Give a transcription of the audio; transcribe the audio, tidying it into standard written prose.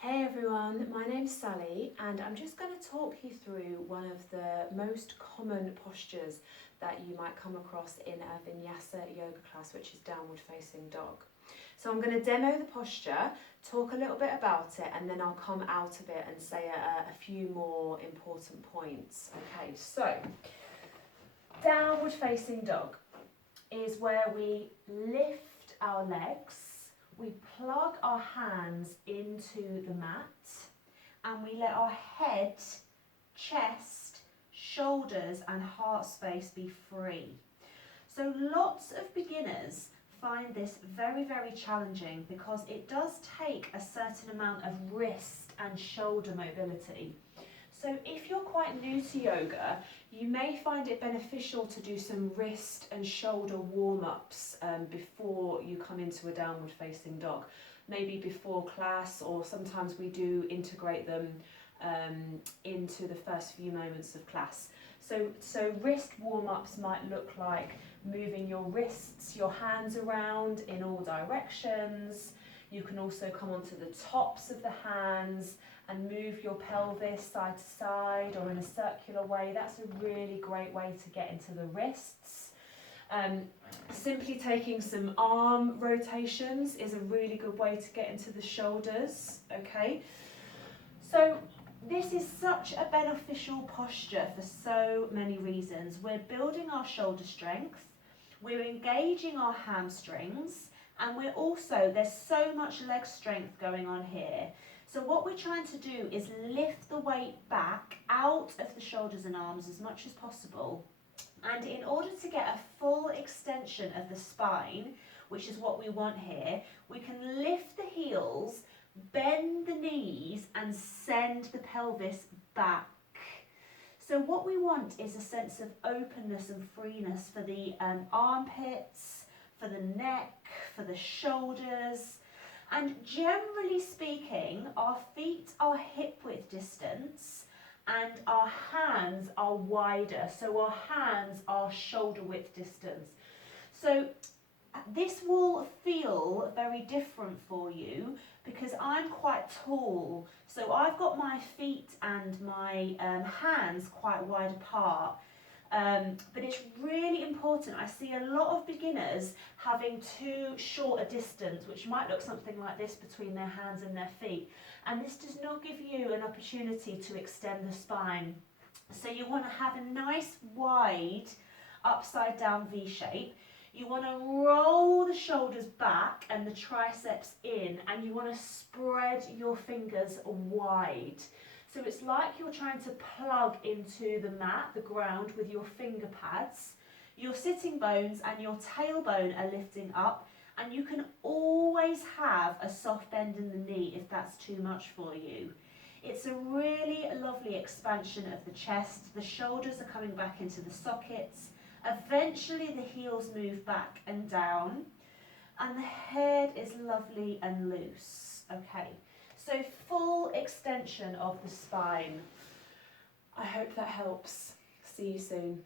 Hey everyone, my name's Sally and I'm just going to talk you through one of the most common postures that you might come across in a Vinyasa yoga class, which is downward facing dog. So I'm going to demo the posture, talk a little bit about it, and then I'll come out of it and say a few more important points. Okay, so downward facing dog is where we lift our legs. We plug our hands into the mat and we let our head, chest, shoulders and heart space be free. So lots of beginners find this very, very challenging because it does take a certain amount of wrist and shoulder mobility. So if you're quite new to yoga, you may find it beneficial to do some wrist and shoulder warm-ups before you come into a downward facing dog. Maybe before class, or sometimes we do integrate them into the first few moments of class. So wrist warm-ups might look like moving your wrists, your hands around in all directions. You can also come onto the tops of the hands and move your pelvis side to side or in a circular way. That's a really great way to get into the wrists. Simply taking some arm rotations is a really good way to get into the shoulders, okay? So this is such a beneficial posture for so many reasons. We're building our shoulder strength, we're engaging our hamstrings, and we're also, there's so much leg strength going on here. So what we're trying to do is lift the weight back out of the shoulders and arms as much as possible. And in order to get a full extension of the spine, which is what we want here, we can lift the heels, bend the knees and send the pelvis back. So what we want is a sense of openness and freeness for the armpits, for the neck, for the shoulders. And generally speaking, our feet are hip width distance and our hands are wider. So our hands are shoulder width distance. So this will feel very different for you because I'm quite tall. So I've got my feet and my hands quite wide apart. But it's really important. I see a lot of beginners having too short a distance, which might look something like this between their hands and their feet. And this does not give you an opportunity to extend the spine. So you want to have a nice wide upside down V shape. You want to roll the shoulders back and the triceps in, and you want to spread your fingers wide. So it's like you're trying to plug into the mat, the ground, with your finger pads. Your sitting bones and your tailbone are lifting up, and you can always have a soft bend in the knee if that's too much for you. It's a really lovely expansion of the chest. The shoulders are coming back into the sockets. Eventually the heels move back and down, and the head is lovely and loose. Okay. So full extension of the spine. I hope that helps. See you soon.